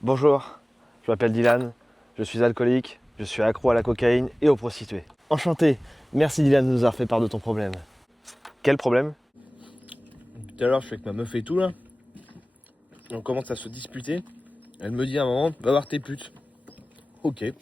Bonjour, je m'appelle Dylan, je suis alcoolique, je suis accro à la cocaïne et aux prostituées. Enchanté, merci Dylan de nous avoir fait part de ton problème. Quel problème? Tout à l'heure je suis avec ma meuf et tout là, et on commence à se disputer. Elle me dit à un moment, va voir tes putes. Ok.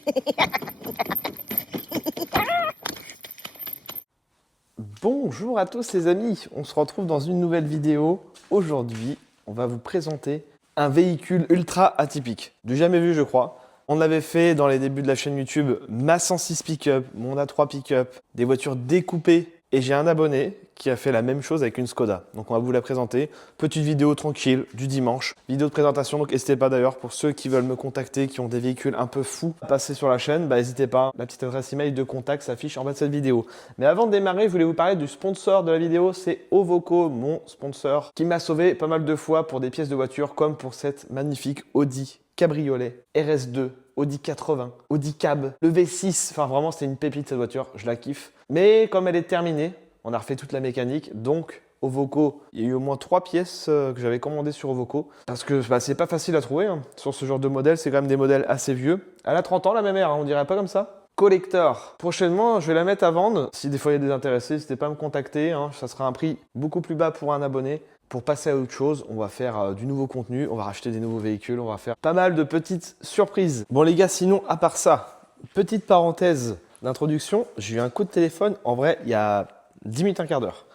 Bonjour à tous les amis, on se retrouve dans une nouvelle vidéo. Aujourd'hui, on va vous présenter un véhicule ultra atypique, du jamais vu je crois. On l'avait fait dans les débuts de la chaîne YouTube, ma 106 pick-up, mon A3 pick-up, des voitures découpées. Et j'ai un abonné qui a fait la même chose avec une Skoda. Donc on va vous la présenter. Petite vidéo tranquille du dimanche. Vidéo de présentation, donc n'hésitez pas d'ailleurs pour ceux qui veulent me contacter, qui ont des véhicules un peu fous à passer sur la chaîne, n'hésitez pas. La petite adresse email de contact s'affiche en bas de cette vidéo. Mais avant de démarrer, je voulais vous parler du sponsor de la vidéo, c'est Ovoco, mon sponsor, qui m'a sauvé pas mal de fois pour des pièces de voiture, comme pour cette magnifique Audi Cabriolet RS2. Audi 80, Audi Cab, le V6, enfin vraiment c'était une pépite cette voiture, je la kiffe. Mais comme elle est terminée, on a refait toute la mécanique, donc Ovoco, il y a eu au moins 3 pièces que j'avais commandées sur Ovoco, parce que c'est pas facile à trouver, hein. Sur ce genre de modèle, c'est quand même des modèles assez vieux. Elle a 30 ans la même ère, hein, on dirait pas comme ça. Collector, prochainement je vais la mettre à vendre, si des fois il y a des intéressés, n'hésitez pas à me contacter, hein. Ça sera un prix beaucoup plus bas pour un abonné. Pour passer à autre chose, on va faire du nouveau contenu, on va racheter des nouveaux véhicules, on va faire pas mal de petites surprises. Bon les gars, sinon à part ça, petite parenthèse d'introduction, j'ai eu un coup de téléphone, en vrai il y a 10 minutes, un quart d'heure.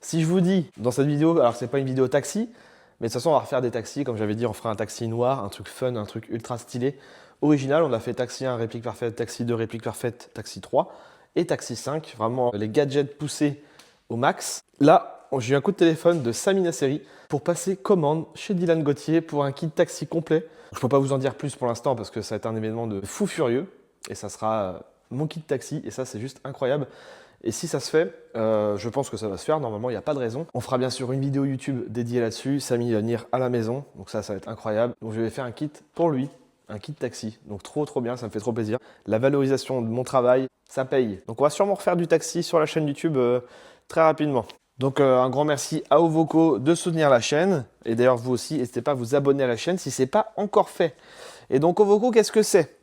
Si je vous dis dans cette vidéo, alors c'est pas une vidéo taxi, mais de toute façon on va refaire des taxis, comme j'avais dit on fera un taxi noir, un truc fun, un truc ultra stylé. Original, on a fait taxi 1, réplique parfaite, taxi 2, réplique parfaite, taxi 3 et taxi 5, vraiment les gadgets poussés au max. Là, j'ai eu un coup de téléphone de Samy Nasseri pour passer commande chez Dylan Gauthier pour un kit taxi complet. Je ne peux pas vous en dire plus pour l'instant parce que ça va être un événement de fou furieux et ça sera mon kit taxi et ça c'est juste incroyable. Et si ça se fait, je pense que ça va se faire, normalement il n'y a pas de raison. On fera bien sûr une vidéo YouTube dédiée là-dessus, Samy va venir à la maison, donc ça va être incroyable. Donc je vais faire un kit pour lui, un kit taxi, donc trop bien, ça me fait trop plaisir. La valorisation de mon travail, ça paye. Donc on va sûrement refaire du taxi sur la chaîne YouTube très rapidement. Donc un grand merci à Ovoco de soutenir la chaîne. Et d'ailleurs vous aussi, n'hésitez pas à vous abonner à la chaîne si ce n'est pas encore fait. Et donc Ovoco, qu'est-ce que c'est?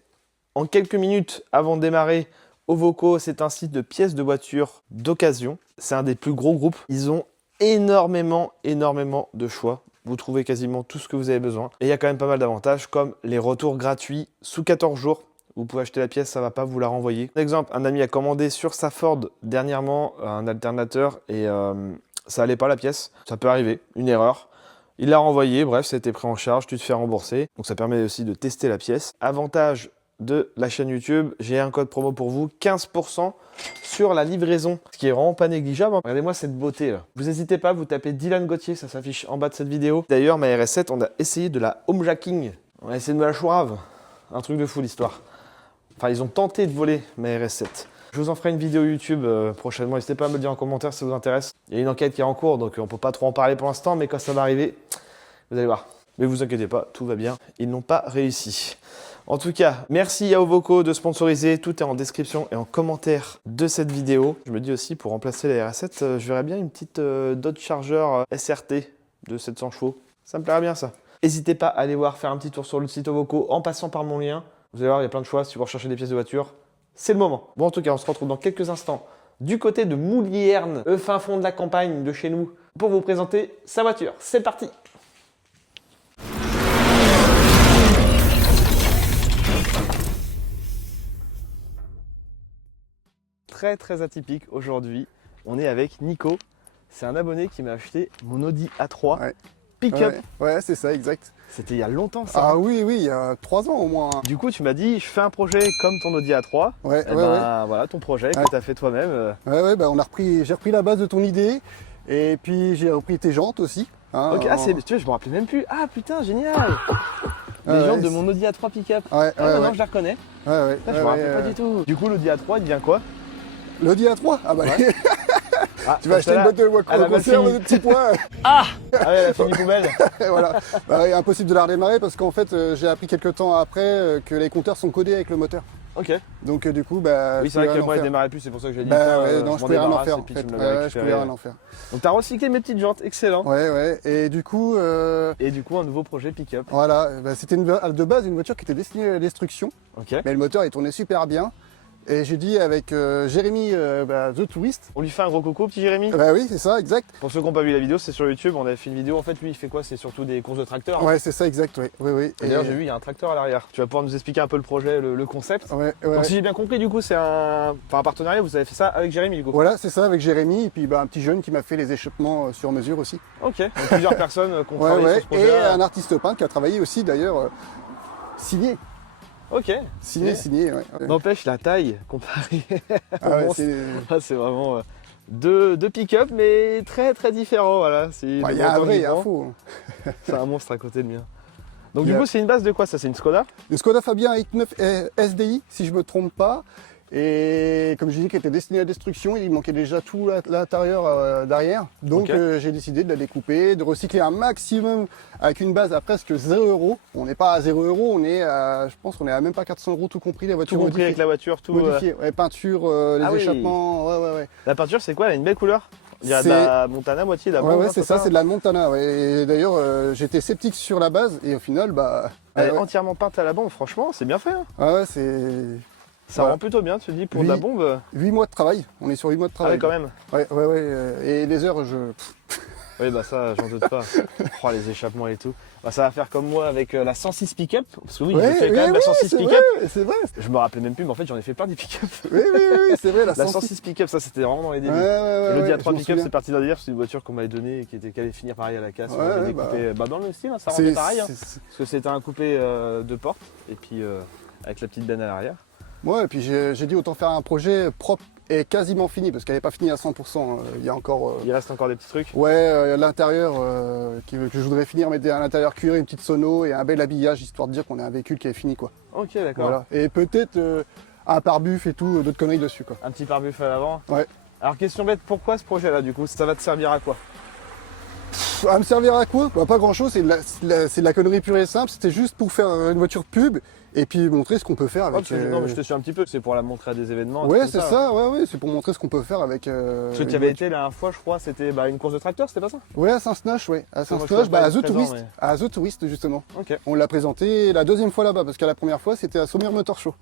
En quelques minutes avant de démarrer, Ovoco, c'est un site de pièces de voitures d'occasion. C'est un des plus gros groupes. Ils ont énormément de choix. Vous trouvez quasiment tout ce que vous avez besoin. Et il y a quand même pas mal d'avantages comme les retours gratuits sous 14 jours. Vous pouvez acheter la pièce, ça ne va pas vous la renvoyer. Par exemple, un ami a commandé sur sa Ford dernièrement un alternateur et ça n'allait pas la pièce. Ça peut arriver, une erreur. Il l'a renvoyé, bref, ça a été pris en charge, tu te fais rembourser. Donc ça permet aussi de tester la pièce. Avantage de la chaîne YouTube, j'ai un code promo pour vous, 15% sur la livraison, ce qui est vraiment pas négligeable. Regardez-moi cette beauté là. Vous n'hésitez pas, vous tapez Dylan Gauthier, ça s'affiche en bas de cette vidéo. D'ailleurs, ma RS7, on a essayé de la homejacking. On a essayé de me la chourave. Un truc de fou l'histoire. Enfin, ils ont tenté de voler ma RS7. Je vous en ferai une vidéo YouTube prochainement. N'hésitez pas à me le dire en commentaire si ça vous intéresse. Il y a une enquête qui est en cours, donc on ne peut pas trop en parler pour l'instant, mais quand ça va arriver, vous allez voir. Mais vous inquiétez pas, tout va bien. Ils n'ont pas réussi. En tout cas, merci à Ovoco de sponsoriser. Tout est en description et en commentaire de cette vidéo. Je me dis aussi, pour remplacer la RS7, je verrais bien une petite Dodge Charger SRT de 700 chevaux. Ça me plairait bien ça. N'hésitez pas à aller voir, faire un petit tour sur le site Ovoco en passant par mon lien. Vous allez voir, il y a plein de choix. Si vous recherchez des pièces de voiture, c'est le moment. Bon, en tout cas, on se retrouve dans quelques instants du côté de Moulierne, le fin fond de la campagne de chez nous, pour vous présenter sa voiture. C'est parti! Très atypique aujourd'hui. On est avec Nico. C'est un abonné qui m'a acheté mon Audi A3 pick-up. Ouais, c'est ça, exact. C'était il y a longtemps ça. Ah oui, il y a 3 ans au moins. Du coup, tu m'as dit, je fais un projet comme ton Audi A3. Voilà, ton projet que tu as fait toi-même. J'ai repris la base de ton idée et puis j'ai repris tes jantes aussi. Hein, ok, tu vois, je me rappelais même plus. Ah putain, génial. Les jantes de mon Audi A3 pick-up. Maintenant, je la reconnais. Je me rappelle pas du tout. Du coup, l'Audi A3, il vient quoi? L'Audi A3? Ah bah tu vas acheter une là, boîte de conserve de petits pois. Ah ouais, elle a fini poubelle. Voilà. Impossible de la redémarrer parce qu'en fait, j'ai appris quelques temps après que les compteurs sont codés avec le moteur. Ok. Donc du coup, bah, Oui, je c'est vrai pouvais que rien moi, en il faire. démarrait plus, c'est pour ça que j'ai dit. Bah tiens, ouais, je non, je m'en pouvais rien en débarrasse faire et en puis fait. tu me Ouais, l'avais ouais, je pouvais récupéré. rien en faire. Donc t'as recyclé mes petites jantes, excellent. Ouais, ouais. Et du coup, Et du coup, un nouveau projet pick-up. voilà, bah, c'était de base une voiture qui était destinée à la destruction, Ok. mais le moteur il tournait super bien. Et j'ai dit avec Jérémy, The Tourist. On lui fait un gros coucou, petit Jérémy. Bah oui, c'est ça, exact. Pour ceux qui n'ont pas vu la vidéo, c'est sur YouTube. On avait fait une vidéo. En fait, lui, il fait quoi? C'est surtout des courses de tracteurs. Ouais, c'est ça, exact, oui. Oui, oui. Et d'ailleurs, j'ai vu, il y a un tracteur à l'arrière. Tu vas pouvoir nous expliquer un peu le projet, le concept. Ouais, ouais. Donc, si j'ai bien compris, du coup, c'est un partenariat. Vous avez fait ça avec Jérémy, du coup. Voilà, c'est ça, avec Jérémy, et puis bah, un petit jeune qui m'a fait les échappements sur mesure aussi. Ok. Donc, plusieurs personnes qui ont Ouais, travaillé ouais. sur ce Et projet. un artiste peintre qui a travaillé aussi d'ailleurs, signé. Ok. Signé, ouais. Ouais. N'empêche la taille comparée. Ah ouais, Bon, c'est... Ah, c'est vraiment deux pick-up, mais très très différents. Voilà. Il y a un vrai et un faux. C'est un monstre à côté de mien. Donc, Il y du a- coup, c'est une base de quoi ça? C'est une Skoda? Le Skoda Fabia X9 SDI, si je ne me trompe pas. Et comme je disais, qui était destiné à la destruction, il manquait déjà tout l'intérieur derrière. Donc Ok. j'ai décidé de la découper, de recycler un maximum avec une base à presque 0 €. On n'est pas à 0 €, on est à, je pense qu'on est à même pas 400 € tout compris, la Tout voiture compris avec la voiture, tout. modifiée. Ouais, peinture, les Ah oui. échappements, ouais. La peinture, c'est quoi? Elle a une belle couleur. Il y a de C'est- la Montana moitié, de la Ouais, Bond, ouais, hein, c'est ça, c'est de la Montana. Ouais. Et d'ailleurs, j'étais sceptique sur la base et au final, bah. Elle est ouais, entièrement peinte à la bombe, franchement, c'est bien fait. Hein. ouais, c'est Ça Voilà. rend plutôt bien, tu te dis, pour Oui. de la bombe. 8 mois de travail. On est sur 8 mois de Ah travail. ouais, quand même. Ouais. Et les heures, Oui, bah ça, j'en doute pas. Oh, les échappements et tout. Bah, ça va faire comme moi avec la 106 pick-up. Parce que oui, j'ai fait quand même la 106 c'est pick-up. vrai, c'est vrai. Je me rappelais même plus, mais en fait, j'en ai fait plein des pick-up. Oui, c'est vrai, la La 106. 106 pick-up, ça, c'était vraiment dans les débuts. Ouais, Et le ouais, Dia 3 je m'en pick-up, souviens. c'est parti d'un délire, c'est une voiture qu'on m'avait donnée et qui allait finir pareil à la casse. Ouais, On l'avait ouais, découpé dans le même style, hein, ça rendait C'est- pareil. Hein. c'est- Parce que c'était un coupé de porte et puis avec la petite benne à l'arrière. Ouais, et puis j'ai dit autant faire un projet propre et quasiment fini, parce qu'elle n'est pas finie à 100%. Il y a encore. Il reste encore des petits trucs. Ouais, l'intérieur que je voudrais finir, mettre à l'intérieur cuir, une petite sono et un bel habillage, histoire de dire qu'on a un véhicule qui est fini, quoi. Ok, d'accord. Voilà. Et peut-être un pare-buff et tout, d'autres conneries dessus, quoi. Un petit pare-buff à l'avant. Ouais. Alors, question bête, pourquoi ce projet-là, du coup? Ça va te servir à quoi? À me servir à quoi? Bah, pas grand-chose, c'est de la connerie pure et simple. C'était juste pour faire une voiture pub et puis montrer ce qu'on peut faire Oh, avec. non, mais je te suis un petit peu, c'est pour la montrer à des événements. Ouais, tout c'est ça, ouais, c'est pour montrer ce qu'on peut faire avec. Parce que une tu avais voiture. été la dernière fois, je crois, c'était une course de tracteur, c'était pas ça? Ouais, à Saint-Snoche, ouais. À Moi, je Saint-Snoche, suis pas à The présent, Tourist. mais- À The Tourist, justement. Ok. On l'a présenté la deuxième fois là-bas, parce que la première fois, c'était à Saumur Motor Show.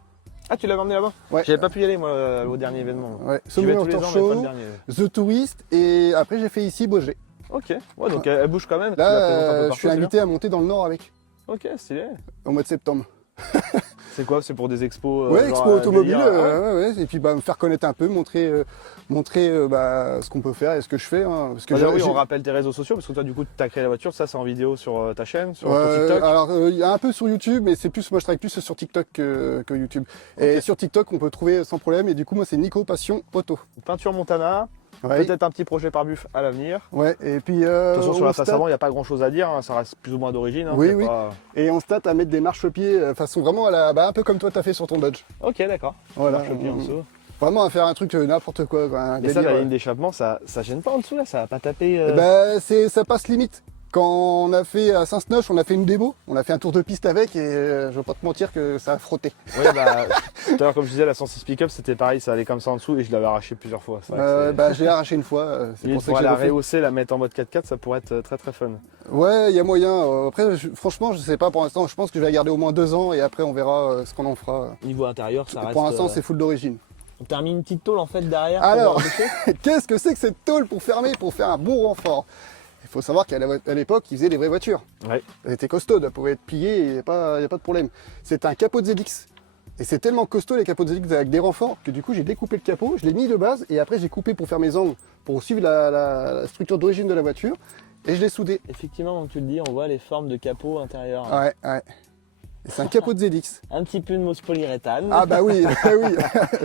Ah, tu l'avais emmené là-bas? Ouais. J'avais pas pu y aller, moi, au dernier événement. Ouais, J'y vais Saumur tous les Motor ans, mais pas le Show, dernier. The Tourist, et après j'ai fait ici Beaugé. Ok. Ouais, donc elle bouge quand même. tu la présentes un Là, peu je partout, suis c'est invité à monter dans le Nord avec, bien. Ok, stylé. au mois de septembre. C'est quoi? C'est pour des expos? Ouais, genre, expo automobile, délire, ah ouais. ouais. Et puis bah, me faire connaître un peu, montrer ce qu'on peut faire et ce que je fais. Hein, parce que Bah, j'ai- oui, on j'ai- rappelle tes réseaux sociaux parce que toi, du coup, tu as créé la voiture. Ça, c'est en vidéo sur ta chaîne, sur ton Ouais, TikTok. alors il y a un peu sur YouTube, mais c'est plus, moi je travaille plus sur TikTok que YouTube. Et Ok. sur TikTok, on peut trouver sans problème. Et du coup, moi c'est Nico Passion Auto. Peinture Montana. Ouais. Peut-être un petit projet par buff à l'avenir. Ouais. Et puis De toute façon, sur la face stat- avant, il n'y a pas grand chose à dire. Hein, ça reste plus ou moins d'origine. Hein, Oui, y a oui. pas- et on stat à mettre des marchepieds façon vraiment à la, un peu comme toi t'as fait sur ton Dodge. Ok, d'accord. Voilà. Marche-pied en dessous. Vraiment à faire un truc n'importe quoi. Un Mais ça, délire, la ligne d'échappement, ça gêne pas en dessous là. Ça va pas taper. ça passe limite. Quand on a fait à Saint-Snoche, on a fait une démo, on a fait un tour de piste avec et je vais pas te mentir que ça a frotté. Oui, bah, tout à l'heure, comme je disais, la 106 pick-up, c'était pareil, ça allait comme ça en dessous et je l'avais arraché plusieurs fois. C'est vrai que c'est- J'ai arraché une fois, c'est Limite, pour ça pour que aller j'ai la refait. rehausser, la mettre en mode 4x4, ça pourrait être très très fun. Ouais, il y a moyen. Après, franchement, je sais pas pour l'instant. Je pense que je vais la garder au moins 2 ans et après on verra ce qu'on en fera. Niveau intérieur, ça reste. Pour l'instant, c'est full d'origine. On termine une petite tôle en fait derrière. Alors, pour boucher. qu'est-ce que c'est que cette tôle pour fermer, pour faire un bon renfort? Il faut savoir qu'à l'époque, ils faisaient des vraies voitures. Ouais. Elle était costaude, elle pouvait être pliée, il n'y a pas de problème. C'est un capot de ZX. Et c'est tellement costaud les capots de ZX avec des renforts que du coup j'ai découpé le capot, je l'ai mis de base et après j'ai coupé pour faire mes angles, pour suivre la structure d'origine de la voiture et je l'ai soudé. Effectivement, comme tu le dis, on voit les formes de capot intérieur. Ouais. Et c'est un capot de ZX. Un petit peu de mousse polyuréthane. Ah bah oui, oui,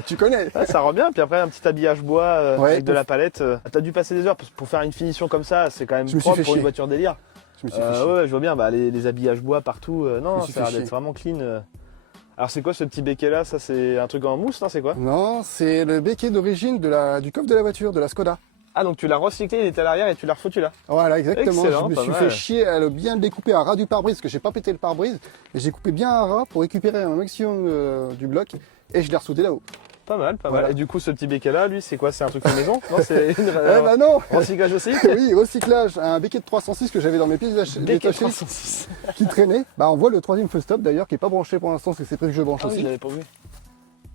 tu connais. Ah, ça rend bien, puis après un petit habillage bois Ouais, avec de pour- la palette. T'as dû passer des heures pour faire une finition comme ça, c'est quand même Je me suis propre fait pour une chier. voiture délire. Je me suis fait chier. Ouais, je vois bien, bah, les habillages bois partout. Non, me suis ça a l'air fait d'être chier. vraiment clean. Alors c'est quoi ce petit béquet là? Ça c'est un truc en mousse, non? C'est quoi? Non, c'est le béquet d'origine du coffre de la voiture, de la Skoda. Ah donc tu l'as recyclé, il était à l'arrière et tu l'as refoutu là. Voilà, exactement. Excellent, je me pas suis mal. fait chier à bien le découper à ras du pare-brise, parce que j'ai pas pété le pare-brise, et j'ai coupé bien à ras pour récupérer un maximum du bloc. et je l'ai ressoudé là-haut. Pas mal, pas Voilà. mal. Et du coup, ce petit béquet là, lui, c'est quoi? C'est un truc de maison? Non, c'est une Eh bah non. recyclage aussi? Oui, recyclage, un béquet de 306 que j'avais dans mes pièces Béquet détachées 306. qui traînait. Bah on voit le troisième feu stop d'ailleurs qui est pas branché pour l'instant parce que c'est prévu que je branche Ah oui, aussi. je l'avais pas vu.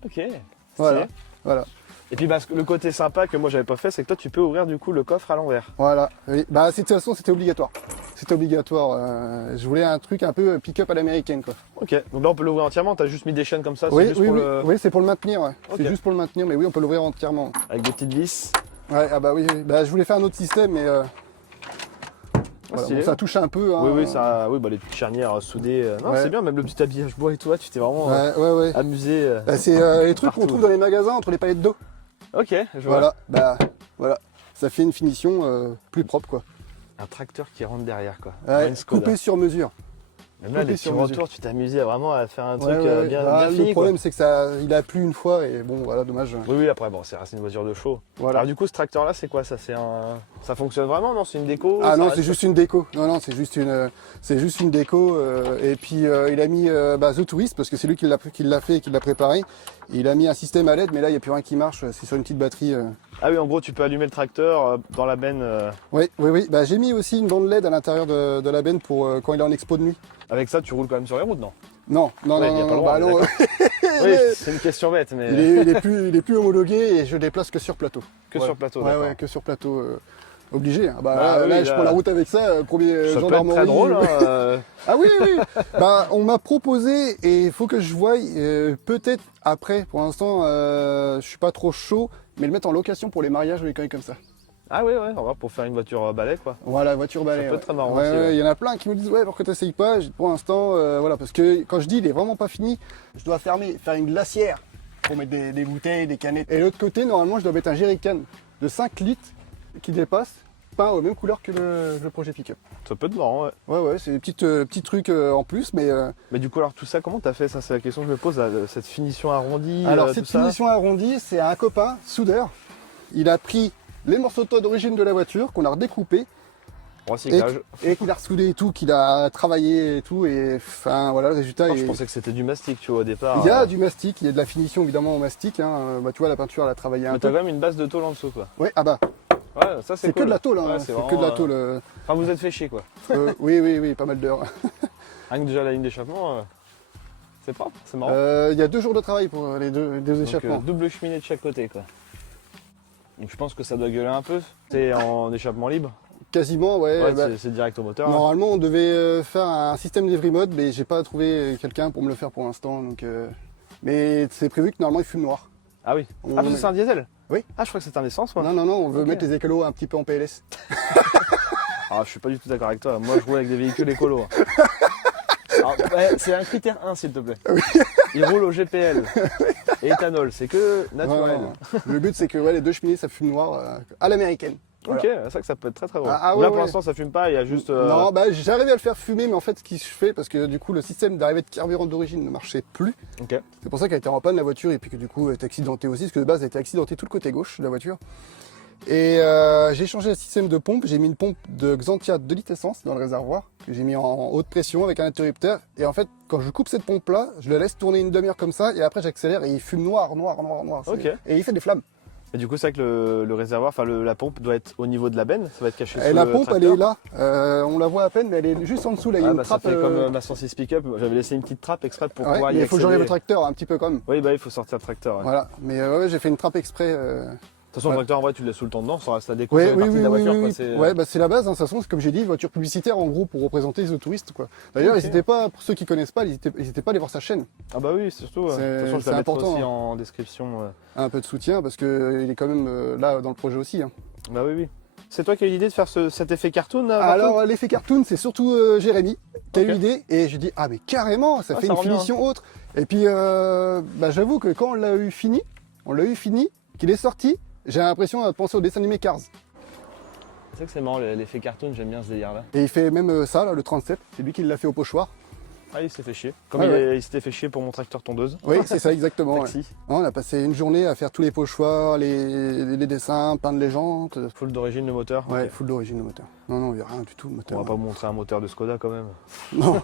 Ok. Stylé. Voilà, voilà, Et puis, bah, le côté sympa que moi j'avais pas fait, c'est que toi, tu peux ouvrir du coup le coffre à l'envers. voilà. Oui. Bah de toute façon c'était obligatoire. C'était obligatoire. Je voulais un truc un peu pick-up à l'américaine quoi. Ok. Donc là, on peut l'ouvrir entièrement. T'as juste mis des chaînes comme ça, c'est Oui, juste oui, pour oui, le. oui, c'est pour le maintenir. Ouais. Ok. C'est juste pour le maintenir, mais oui, on peut l'ouvrir entièrement. Avec des petites vis. Ouais, ah bah oui, oui. Bah, je voulais faire un autre système, mais voilà, stylé. bon, ça touche un peu. Hein. Oui, oui, bah, les petites charnières soudées. Non, Ouais. c'est bien, même le petit habillage bois et tout, tu t'es vraiment Ouais. amusé. Bah, c'est les trucs qu'on Partout. trouve dans les magasins entre les palettes d'eau. Ok, je vois. Voilà, bah voilà. Ça fait une finition plus propre quoi. Un tracteur qui rentre derrière, quoi. Ouais, Une Skoda. coupé sur mesure. Même là, les coupé petits sur mesure. retours, tu t'es amusé vraiment à faire un truc Ouais, ouais. bien, Ah, bien le fini, quoi. problème c'est que ça, il a plu une fois et bon voilà, dommage. Oui, après, bon, c'est une voiture de show. Voilà. Alors, du coup, ce tracteur-là, c'est quoi ça? Ça fonctionne vraiment? Non, c'est une déco? Ah ça non, reste- c'est juste une déco. Non, c'est juste une déco. Et puis il a mis The Tourist parce que c'est lui qui l'a fait et qui l'a préparé. Il a mis un système à LED, mais là il n'y a plus rien qui marche. C'est sur une petite batterie. Ah oui, en gros, tu peux allumer le tracteur dans la benne. Oui. Bah, j'ai mis aussi une bande LED à l'intérieur de la benne pour quand il est en expo de nuit. Avec ça, tu roules quand même sur les routes, non? Non, Ouais, y a pas le droit, bah non, d'accord. Oui, c'est une question bête, mais il est plus homologué et je déplace que sur plateau. que Ouais. sur plateau. Ouais, d'accord. ouais, que sur plateau. Obligé. Hein. Bah, Bah là, oui, je là- prends la route avec ça, premier Ça peut être gendarmerie. très drôle. Hein, Ah oui. Bah, on m'a proposé et il faut que je voie peut-être après. Pour l'instant, je suis pas trop chaud, mais le mettre en location pour les mariages ou les conneries comme ça. Ah oui, on va pour faire une voiture balai, quoi. Voilà, voiture balai. Ça peut être très marrant Ouais, aussi, ouais, ouais. il y en a plein qui me disent ouais, pourquoi t'essayes pas? Pour l'instant, voilà, parce que quand je dis il est vraiment pas fini, je dois faire une glacière pour mettre des bouteilles, des canettes. Et de l'autre côté, normalement, je dois mettre un jerrycan de 5 litres qui dépasse, peint aux mêmes couleurs que le projet pick-up. Ça peut être marrant, ouais. Ouais, c'est des petits trucs en plus, mais Mais du coup, alors tout ça, comment t'as fait ça? C'est la question que je me pose, là, cette finition arrondie. alors tout cette ça. finition arrondie, c'est un copain soudeur. Il a pris les morceaux de toit d'origine de la voiture qu'on a redécoupés Recyclage. et qu'il a ressoudé et tout, qu'il a travaillé et tout, et enfin voilà le résultat. Oh, je est- pensais que c'était du mastic, tu vois, au départ. Il y a du mastic, il y a de la finition évidemment au mastic. Hein. Bah, tu vois, la peinture, elle a travaillé un Mais t'as peu. quand même une base de tôle en dessous, quoi. Ouais, ah bah, Ouais, ça c'est c'est cool. que de la tôle, hein. Ouais, c'est vraiment, que de la tôle. Enfin, vous êtes fait chier, quoi. Oui, pas mal d'heures. Rien que déjà la ligne d'échappement, c'est propre, c'est marrant. Il y a 2 jours de travail pour les deux Donc, échappements. double cheminée de chaque côté, quoi. Donc je pense que ça doit gueuler un peu. C'est en échappement libre. Quasiment, ouais. Ouais, bah, c'est direct au moteur. hein. normalement, on devait faire un système d'Evry Mode, mais j'ai pas trouvé quelqu'un pour me le faire pour l'instant. Donc, mais c'est prévu que normalement il fume noir. Ah oui. On Ah, parce que met- c'est un diesel. Oui. Ah, je crois que c'est un essence, moi. Non, on veut Ok. mettre les écolos un petit peu en PLS. Ah, je suis pas du tout d'accord avec toi. Moi, je roule avec des véhicules écolos. hein. Alors, ouais, c'est un critère 1, s'il te plaît. Il roule au GPL. Et éthanol, c'est que naturel. Ouais. Le but, c'est que les 2 cheminées, ça fume noir à l'américaine. Ok, c'est ça que ça peut être très très drôle. Ah, Là, ouais, pour ouais. l'instant, ça fume pas. Il y a juste. Non, bah j'ai arrivé à le faire fumer, mais en fait, ce qui se fait, parce que du coup, le système d'arrivée de carburant d'origine ne marchait plus. Ok. C'est pour ça qu'elle était en panne la voiture et puis que du coup, elle était accidentée aussi, parce que de base, elle était accidentée tout le côté gauche de la voiture. Et j'ai changé le système de pompe. J'ai mis une pompe de Xantia 2 litres essence dans le réservoir que j'ai mis en haute pression avec un interrupteur. Et en fait, quand je coupe cette pompe-là, je la laisse tourner une demi-heure comme ça et après j'accélère et il fume noir. C'est- Ok. Et il fait des flammes. Et du coup, c'est vrai que le réservoir, enfin la pompe doit être au niveau de la benne. Ça va être caché Et sous la le pompe, elle tracteur. est là. On la voit à peine, mais elle est juste en dessous. Là, il y a Ah, une bah, ça trappe. fait comme ma 106 pick-up. J'avais laissé une petite trappe exprès pour Ouais, pouvoir y mais il faut que j'enlève accéder. le tracteur un petit peu quand même. Oui, bah il faut sortir le tracteur. ouais. Voilà. Mais ouais, j'ai fait une trappe exprès. De toute façon, Ouais. le tracteur, en vrai, tu le laisses sous le temps dedans, ça reste la déco, Ouais, ça fait partie de la voiture. quoi, oui. c'est- Ouais, bah c'est la base. Hein. De toute façon, comme j'ai dit, voiture publicitaire en gros pour représenter les touristes. Quoi. D'ailleurs, Ok. n'hésitez pas, pour ceux qui connaissent pas, n'hésitez pas à aller voir sa chaîne. Ah bah oui, surtout. De C'est- toute façon, je c'est vais la mettre important, aussi hein. en description. Un peu de soutien parce que il est quand même là dans le projet aussi. Hein. Bah oui. C'est toi qui as eu l'idée de faire cet effet cartoon là, Alors l'effet cartoon, c'est surtout Jérémy qui a Ok. eu l'idée et je lui dis ah mais carrément, ça Ah, fait ça une rend bien, finition autre. Et puis bah, j'avoue que quand on l'a eu fini, qu'il est sorti, j'ai l'impression de penser au dessin animé Cars. C'est vrai que c'est marrant l'effet cartoon, j'aime bien ce délire là. Et il fait même ça là, le 37, c'est lui qui l'a fait au pochoir. Ah, il s'est fait chier. Comme Ouais, il s'était fait chier pour mon tracteur tondeuse. Oui, c'est ça exactement. ouais. Taxi. On a passé une journée à faire tous les pochoirs, les dessins, peindre les jantes. Full d'origine le moteur. Ouais, Ok. full d'origine le moteur. Non, il n'y a rien du tout le On moteur. va pas vous montrer un moteur de Skoda quand même. Non.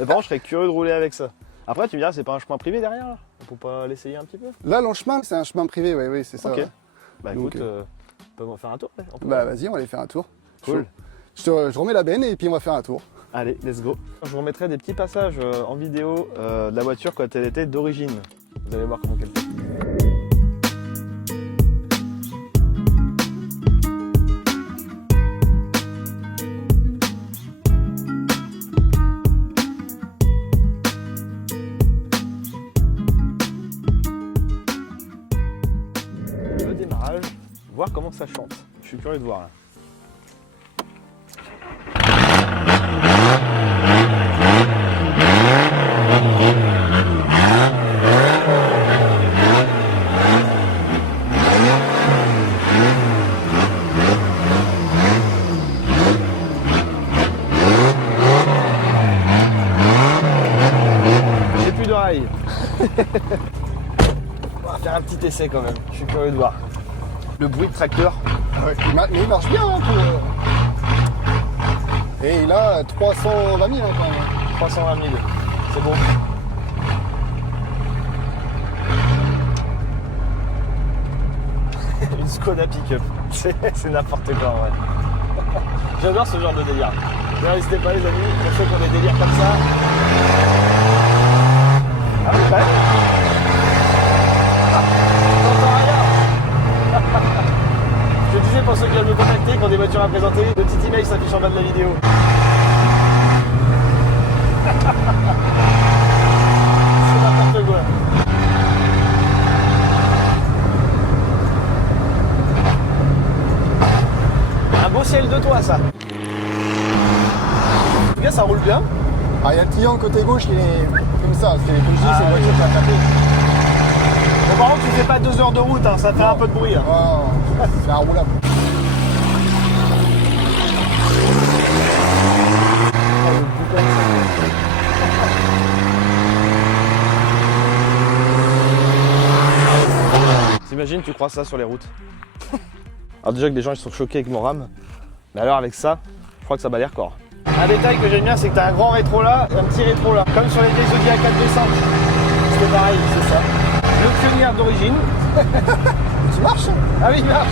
Mais par contre, je serais curieux de rouler avec ça. Après, tu me diras, c'est pas un chemin privé derrière là? pour pas l'essayer un petit peu? Là, le chemin, c'est un chemin privé, oui, c'est ça. Ok. Ouais. Bah Donc, écoute, on peut faire un tour? Ouais, on peut. Bah vas-y, on va aller faire un tour. Cool. Je remets la benne et puis on va faire un tour. Allez, let's go. Je vous remettrai des petits passages en vidéo de la voiture quand elle était d'origine. Vous allez voir comment qu'elle fait. Le démarrage, voir comment ça chante. Je suis curieux de voir là. J'ai plus de rails. On va faire un petit essai quand même. Je suis curieux de voir. Le bruit de tracteur. Ouais, mais il marche bien hein, pour. Et il a 320 000 hein, quand même. 320 000. C'est bon. Une Skoda pick-up. C'est n'importe quoi, ouais. J'adore ce genre de délire. N'hésitez pas les amis, pour ceux qui ont des délires comme ça. Ah oui, quand même. T'entends rien. Je disais pour ceux qui veulent me contacter, qui ont des voitures à présenter, le petit email s'affiche en bas de la vidéo. C'est n'importe quoi. Un beau ciel de toit, ça. En tout cas, ça roule bien. Ah, il y a le client côté gauche, il est comme ça. Comme je dis, c'est une oui. voiture qui a tapé. Bon, par contre, tu fais pas 2 heures de route, hein, ça fait un peu de bruit. Hein. Oh, c'est inroulable. T'imagines, tu crois ça sur les routes? Alors déjà que les gens ils sont choqués avec mon RAM, mais alors avec ça, je crois que ça bat les records. Un détail que j'aime bien, c'est que t'as un grand rétro là et un petit rétro là, comme sur les vieilles Zodiac 4V5. C'était pareil, c'est ça. Le pionnier d'origine. Tu marches? Ah oui, il marche.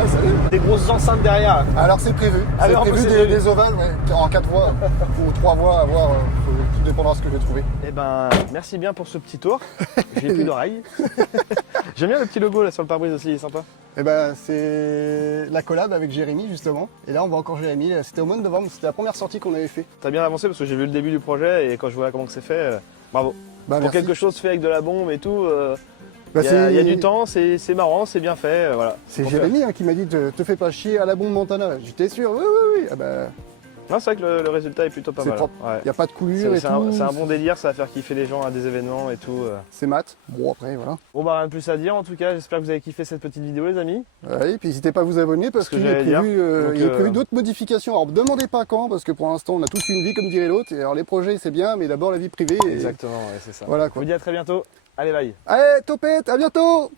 Ah, salut. Des grosses enceintes derrière. Alors c'est prévu. Ah, C'est en plus, prévu c'est prévu. des ovales ouais, en 4 voies ou 3 voies à voir. Tout dépendra de ce que je vais trouver. Eh ben, merci bien pour ce petit tour. J'ai plus d'oreilles. J'aime bien le petit logo là sur le pare-brise aussi, il est sympa. Eh ben c'est la collab avec Jérémy justement. Et là on voit encore Jérémy. C'était au mois de novembre. C'était la première sortie qu'on avait fait. T'as bien avancé parce que j'ai vu le début du projet et quand je vois comment que c'est fait, bravo. Bah, Pour merci. quelque chose fait avec de la bombe et tout, Bah, il y a du temps, c'est marrant, c'est bien fait, voilà. C'est Pour Jérémy hein, qui m'a dit te fais pas chier à la bombe Montana. J'étais sûr. Oui. Ah bah, faire. Non, c'est vrai que le résultat est plutôt pas c'est mal. propre. Ouais. Il n'y a pas de coulure et C'est tout. un bon délire, ça va faire kiffer les gens à des événements et tout. C'est mat. Bon après voilà. Bon bah rien de plus à dire en tout cas, j'espère que vous avez kiffé cette petite vidéo les amis. Ouais, puis n'hésitez pas à vous abonner parce Ce que qu'il est j'allais prévu, dire. Donc, il est prévu d'autres modifications. Alors demandez pas quand parce que pour l'instant on a tous une vie comme dirait l'autre. Et alors les projets c'est bien, mais d'abord la vie privée. Et Exactement, ouais, c'est ça. voilà Je quoi. vous dis à très bientôt. Allez bye. Allez, topette, à bientôt!